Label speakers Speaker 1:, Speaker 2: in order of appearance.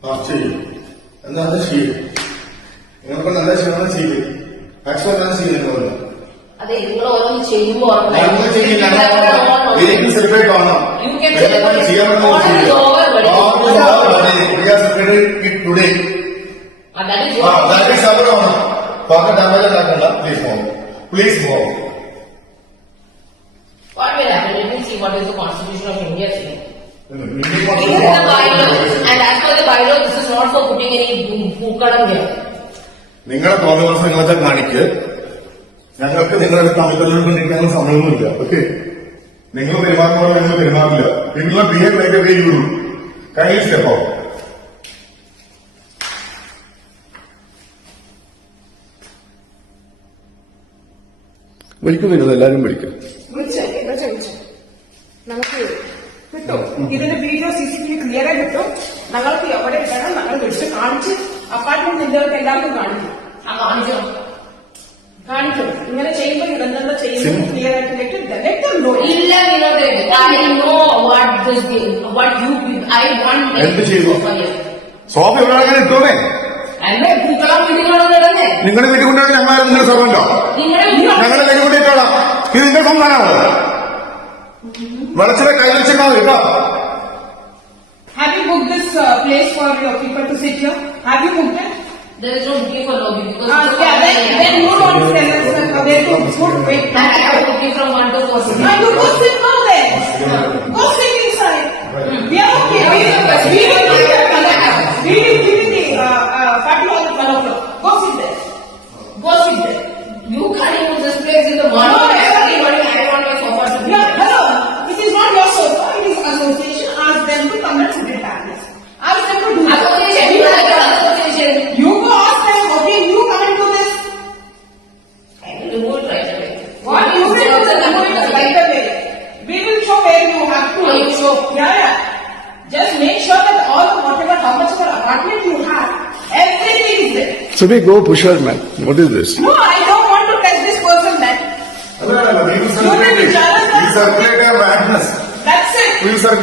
Speaker 1: ചെയ്യും. എന്താണ് ചെയ്യും? നിങ്ങൾക്ക് നല്ല ക്ഷീണം ചെയ്ത് മാക്സിമം എന്താണ് ചെയ്യുന്നത്?
Speaker 2: അതെ, നിങ്ങൾ ഓരോന്ന് ചെയ്യുമ്പോൾ
Speaker 1: സെലിബ്രേറ്റ് ആവണം. ചെയ്യാൻ ടുഡേ ആവണം. പാക ഡാമേജ് ഉണ്ടാക്കണ്ട. പ്ലീസ് പോവാം.
Speaker 2: What will happen? Let me see what is the Constitution of India saying.
Speaker 1: And
Speaker 2: as per the bylaw, this is not for putting any പൂക്കളം here.
Speaker 1: നിങ്ങളുടെ കോൺഗ്രസ് നിങ്ങളെ കാണിക്ക്. ഞങ്ങൾക്ക് നിങ്ങളുടെ തമ്മിൽ സമയമൊന്നുമില്ല. ഓക്കെ, നിങ്ങൾ പെരുമാറുമ്പോൾ ഞങ്ങൾ പെരുമാറില്ല. നിങ്ങൾ behave like a way you do. Kindly step out. വിളിക്കുന്നില്ല, എല്ലാരും വിളിക്കും.
Speaker 3: നമുക്ക് കിട്ടും. ഇതിന്റെ വീഡിയോ CCTV ക്ലിയർ ആയി കിട്ടും. ഞങ്ങൾക്ക് എവിടെ ഇടണം ഞങ്ങൾ വിളിച്ച് കാണിച്ച് അപ്പാർട്ട്മെന്റ് നിന്നവർക്ക് എല്ലാവർക്കും കാണിക്കും. കാണിക്കും. ഇങ്ങനെ ചെയ്യുമ്പോൾ ഇതെന്താ ചെയ്യുന്നത് ക്ലിയർ ആയിട്ട് ഇല്ല.
Speaker 1: എന്ത് ചെയ്തു? സോഫ എവിടെ അങ്ങനെ ഇട്ടോന്നേ. നിങ്ങളുടെ വീട്ടിൽ കൊണ്ടാണ് ഞങ്ങൾ നിങ്ങളുടെ സർവന്റോ? ഞങ്ങളുടെ വീട്ടിൽ കൊണ്ടിട്ടോളാം. ഇത് നിങ്ങളുടെ സംസ്ഥാനമാണോ? വെളച്ചിലെ കൈ വെച്ചിട്ടാ കേട്ടോ.
Speaker 3: Have you booked this place for your people to sit here? Have you booked it?
Speaker 2: There is no booking for lobby because
Speaker 3: then you don't tell us where to put. Wait,
Speaker 2: I have booking from 1 to 4.
Speaker 3: You go sit now then. Go sit inside. We are okay. We will give you the party hall at 1 o'clock. Go sit there. Go sit there.
Speaker 2: You can't use this place in the morning.
Speaker 3: No,
Speaker 2: everybody, I want my sofa to be.
Speaker 3: Hello. It is not your sofa. It is association. Ask them to come and sit at this. Ask them to do that.
Speaker 2: Association.
Speaker 3: You go ask them. Okay, you come and do this.
Speaker 2: I will remove it right away.
Speaker 3: What you will remove it right away. We will show where you have to.
Speaker 2: Oh, you show.
Speaker 3: Yeah. Just make sure that all whatever how much of an apartment you have, everything is there.
Speaker 1: So we go push her, man. What is this?
Speaker 3: No, I don't want to touch this person, man.
Speaker 1: We will circulate a madness.
Speaker 3: That's it.
Speaker 1: We will circulate